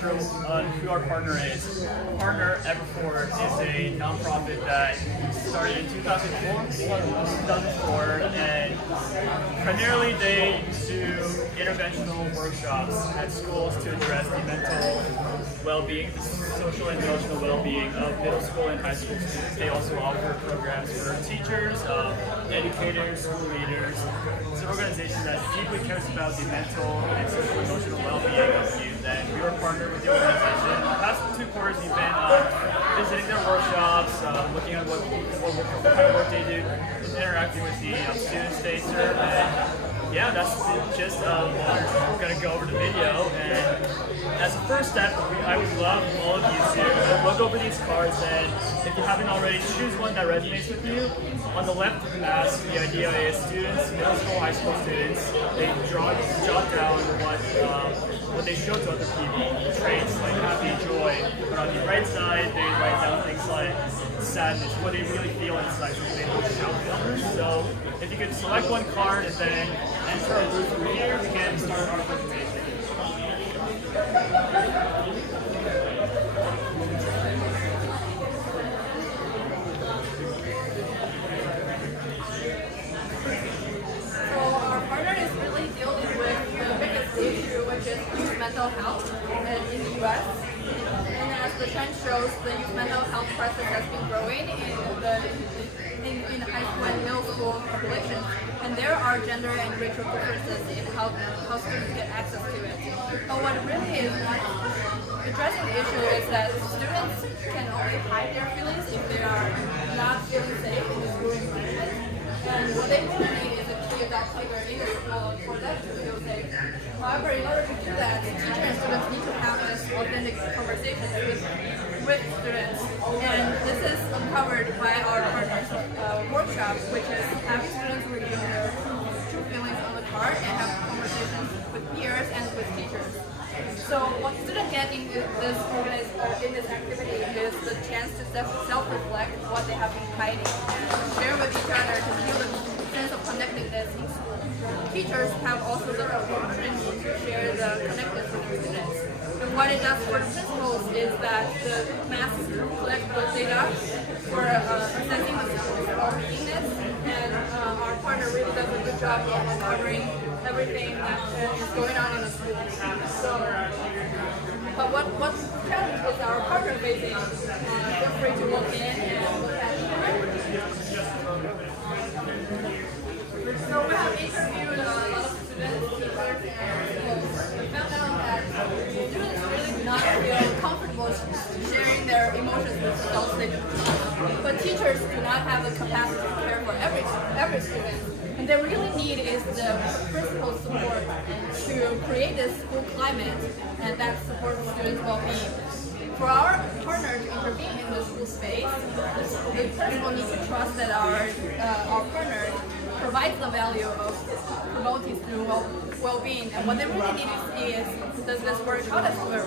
intro on who our partner is. Partner Everford is a nonprofit that started in 2004, and primarily they do interventional workshops at schools to address the mental well-being, the social and emotional well-being of middle school and high school students. They also offer programs for teachers, educators, school leaders. It's an organization that deeply cares about the mental and social and emotional well-being of youth, and we were partnered with the organization. The past 2 quarters we've been visiting their workshops, looking at what kind of work they do, interacting with the students they serve, and yeah, that's just we're going to go over the video. And as a first step, I would love all of you to look over these cards, and if you haven't already, choose one that resonates with you. On the left of the mask, the idea is students, middle school, high school students, they jot down what they show to other people, traits like happy, joy. But on the right side, they write down things like sadness, what they really feel inside, so they don't shout to others. So if you could select one card and then enter a booth from here, we can start our presentation. Mental health in the U.S. And as the trend shows, the youth mental health crisis has been growing in high school and middle school populations, and there are gender and racial differences in how students get access to it. But what really is addressing the issue is that students can only hide their feelings if they are not feeling safe in the school environment. And what they really need is a key adult figure in the school for them to feel safe. However, in order to do that, teachers and students need to have this authentic conversation with students. And this is uncovered by our partners workshop, which is having students review their true feelings on the card and have conversations with peers and with teachers. So what students get in this activity is the chance to self-reflect what they have been hiding and share with each other to feel the sense of connectedness in school. Teachers have also the opportunity to share the connectedness with their students. And what it does for the principals is that the masks collect the data for assessing the students' well-beingness, and our partner really does a good job of uncovering everything that is going on in the school. So, but what challenge is our partner facing? Feel free to look in and look at it. So we have interviewed a lot of students, teachers, and we found out that students really do not feel comfortable sharing their emotions with adults they do. But teachers do not have the capacity to care for every student. And they really need is the principal support to create this school climate and that supports students' well-being. For our partner to intervene in the school space, the principal needs to trust that our partner provides the value of promoting student well-being. And what they really need to see is, does this work? How does this work?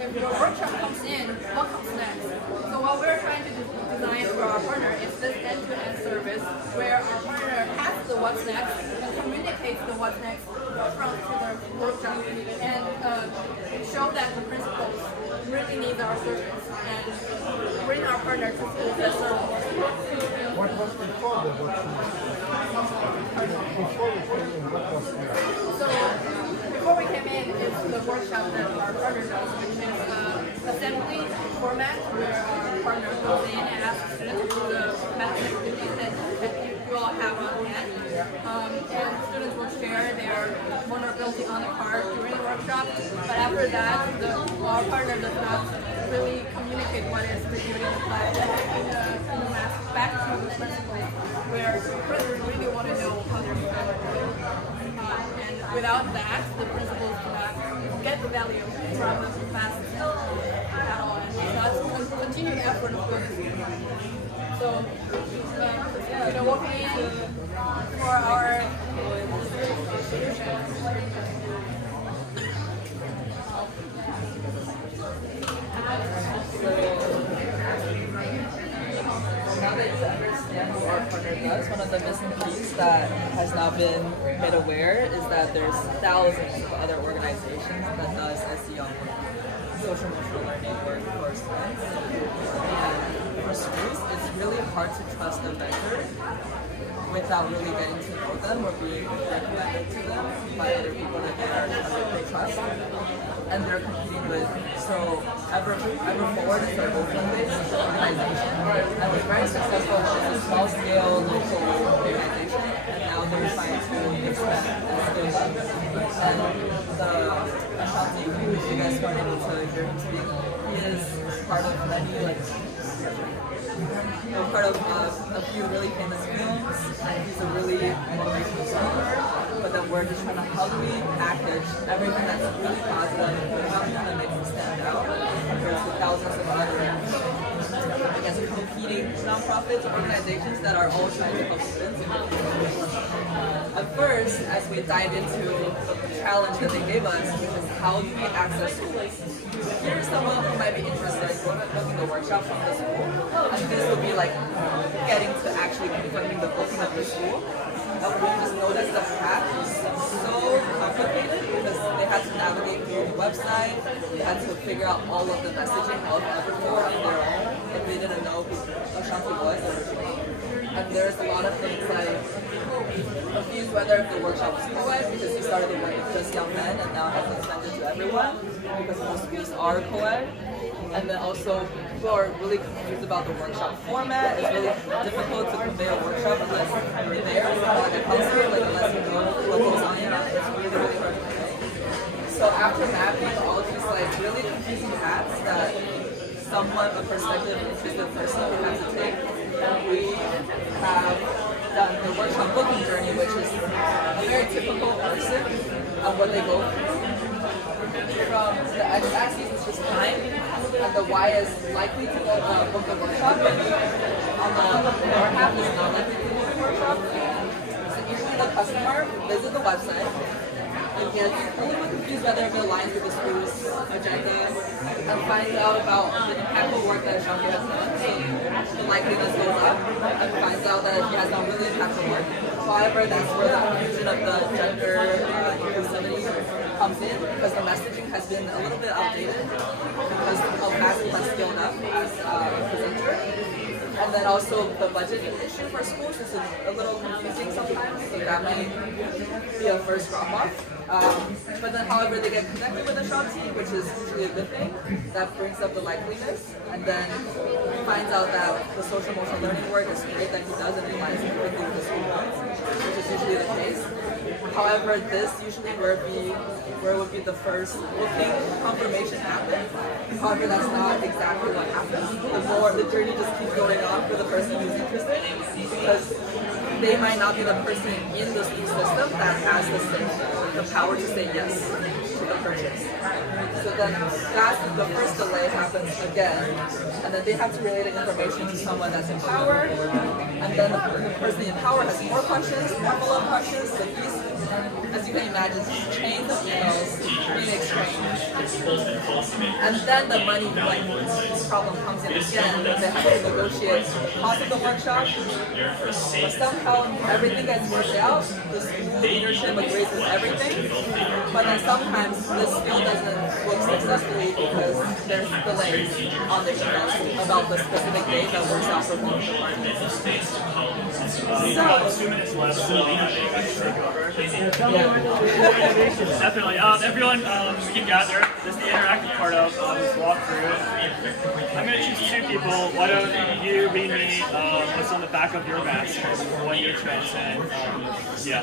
If your workshop comes in, what comes next? So what we're trying to design for our partner is this end-to-end service where our partner has the what's next and communicates the what's next from to the workshop and show that the principals really need our service and bring our partner to schools that serve them. What was before the workshop? So before we came in, it's the workshop that our partner does, which is assembly format where our partner goes in and asks students to do the math activities that you all have on hand. And students will share their vulnerability on the card during the workshop. But after that, our partner does not really communicate what is reviewed in the class. They're taking the math back to the principal, where principals really want to know how their students are doing. And without that, the principals do not get the value from the class at all. And that's a continued effort of doing this. So, walking in for our now that you understand what our partner does, one of the missing pieces that has not been made aware is that there's thousands of other organizations that does SEL, social emotional learning work for students. And for schools, it's really hard to trust a vendor without really getting to know them or being recommended to them by other people that they trust. And they're competing with, so Ever Forward is their Oakland-based organization, and was very successful as a small-scale local organization, and now they're trying to expand and scale up. And the Ashanti, who you guys weren't able to hear him speak, he is part of many part of a few really famous films, and he's a really motivational speaker. But then we're just trying to how do we package everything that's really positive about him and make him stand out compared to thousands of other, I guess, competing nonprofits or organizations that are all trying to help students. At first, as we dived into the challenge that they gave us, which is how do we access schools? Here's someone who might be interested in booking the workshop from the school, and this will be like getting to actually confirming the booking of the school. We just noticed the path was so complicated because they had to navigate through the website, they had to figure out all of the messaging of Evercore on their own if they didn't know who Ashanti was originally. And there's a lot of things like confused whether if the workshop was co-ed because he started the work with just young men and now has extended to everyone because most schools are co-ed. And then also people are really confused about the workshop format. It's really difficult to convey a workshop unless you're there. It's not like a concert, like unless you know what goes on in it. It's really, really hard to convey. So after mapping all these like really confusing paths that someone, a prospective interested person would have to take, we have done the workshop booking journey, which is a very typical person of what they go through. From the x-axis is just time, and the y is likely to go book the workshop, and on the lower half is not likely to book the workshop. So usually the customer visits the website and gets a little bit confused whether it aligns with the school's agenda, and finds out about the impactful work that Ashanti has done. So the likeliness goes up, and finds out that he has done really impactful work. However, that's where the confusion of the gender inclusivity comes in, because the messaging has been a little bit outdated because how fast he has scaled up as a presenter. And then also the budgeting issue for schools is a little confusing sometimes, so that might be a first drop-off. But then, however, they get connected with the shop team, which is usually a good thing. That brings up the likeliness, and then finds out that the social emotional learning work is great that he does and aligns perfectly with the school needs, which is usually the case. However, this usually where it would be the first booking confirmation happen. However, that's not exactly what happens. The journey just keeps going on for the person who's interested, because they might not be the person in the school system that has the power to say yes to the purchase. So then the first delay happens again, and then they have to relay the information to someone that's in power, and then the person in power has more questions, more follow-up questions. So these, as you can imagine, chains of emails being exchanged, and then the money problem comes in again. They have to negotiate the cost of the workshop, but somehow everything gets worked out. The school leadership agrees with everything, but then sometimes this still doesn't work successfully because there's delays on the emails about the specific date that works out for both departments. About 2 minutes left, so I think I should take over. Definitely. Everyone, we can gather. This is the interactive part of this walkthrough. I'm going to choose 2 people. Why don't you read me what's on the back of your mask? 1 year trends and yeah. Yeah,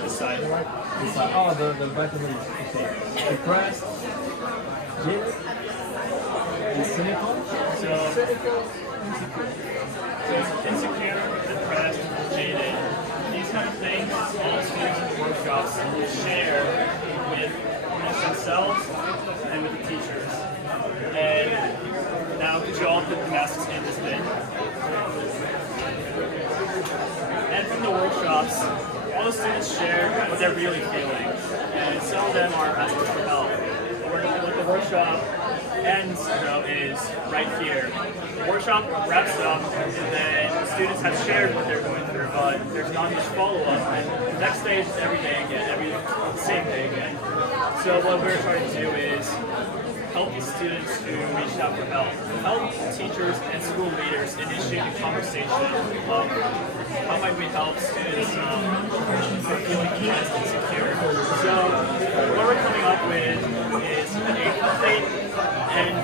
this side. Oh, the back of the okay. Depressed, jaded, and cynical. So insecure, depressed, jaded, these kind of things, all students in workshops share with themselves and with the teachers. And now could you all put the masks in this bin? And from the workshops, all the students share what they're really feeling. And some of them are asking for help. We're going to look at the workshop. ends though is right here. The workshop wraps up, and then students have shared what they're going through, but there's not much follow-up. And the next stage is every day again, same day again. So what we're trying to do is help the students who reached out for help teachers and school leaders initiate a conversation of how might we help students who are feeling depressed and insecure. So what we're coming up with is an update and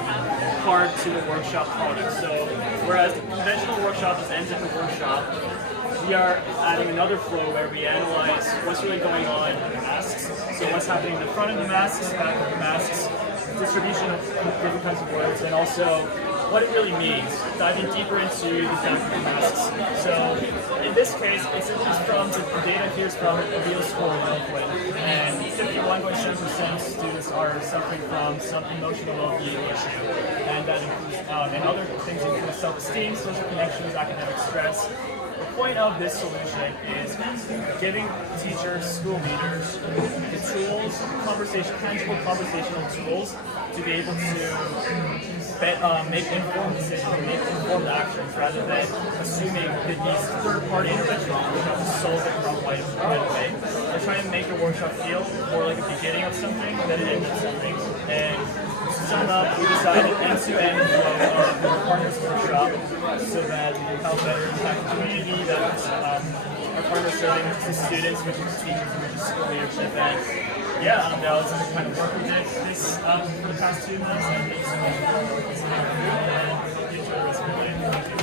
part to the workshop product. So whereas the conventional workshop just ends at the workshop, we are adding another flow where we analyze what's really going on in the masks. So what's happening in the front of the masks, back of the masks, distribution of different kinds of words, and also what it really means, diving deeper into the back of the masks. So in this case, it's from the data here is from D.school in Oakland, and 51.7% students are suffering from some emotional well-being issue, and that includes and other things include self-esteem, social connections, academic stress. The point of this solution is giving teachers, school leaders, the tools, tangible conversational tools to be able to make informed decisions, make informed actions, rather than assuming that these third-party interventions will have to solve the problem right away. We're trying to make the workshop feel more like a beginning of something than an end of something. And to sum up, we decided end-to-end flow of the partners workshop so that we can help better impact the community that our partners serving to students, which is teachers, and which is school leadership. And yeah, that was the kind of work we did this for the past 2 months, and it's been really good. And hope you enjoy the rest of the day. Thank you.